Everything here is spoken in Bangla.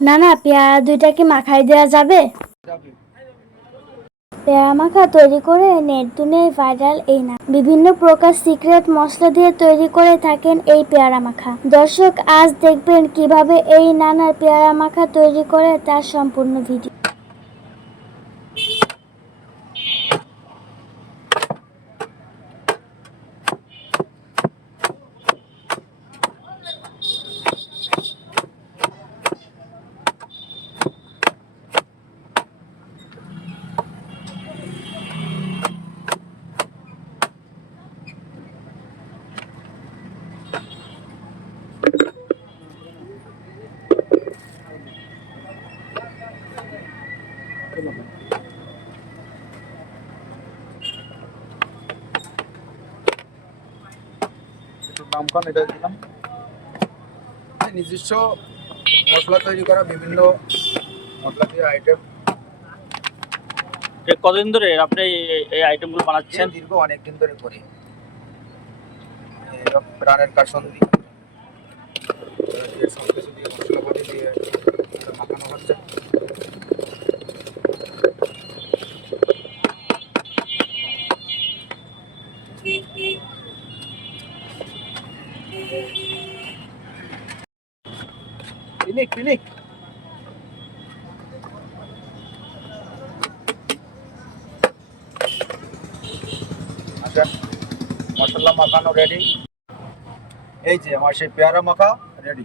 না না, পেয়ারা দুইটা কি মাখাই দেওয়া যাবে? পেয়ারা মাখা তৈরি করে নেট দুনিয়ায় ভাইরাল এই না, বিভিন্ন প্রকার সিক্রেট মশলা দিয়ে তৈরি করে থাকেন এই পেয়ারা মাখা। দর্শক, আজ দেখবেন কিভাবে এই নানার পেয়ারা মাখা তৈরি করে তার সম্পূর্ণ ভিডিও। নামকরণ এটা দিলাম। নিজস্ব মশলা তৈরি করা বিভিন্ন মশলা দিয়ে আইটেম। কতদিন ধরে আপনি এই আইটেমগুলো বানাচ্ছেন? দীর্ঘ অনেকদিন ধরে করি। প্রাণের কাসন্দি সব কিছু দিয়ে মশলাপাতি দিয়ে মাখানো হচ্ছে। ক্লিনিক ক্লিনিক আচ্ছা, মশলা মাখানো রেডি। এই যে আমার সেই পেয়ারা মাখা রেডি।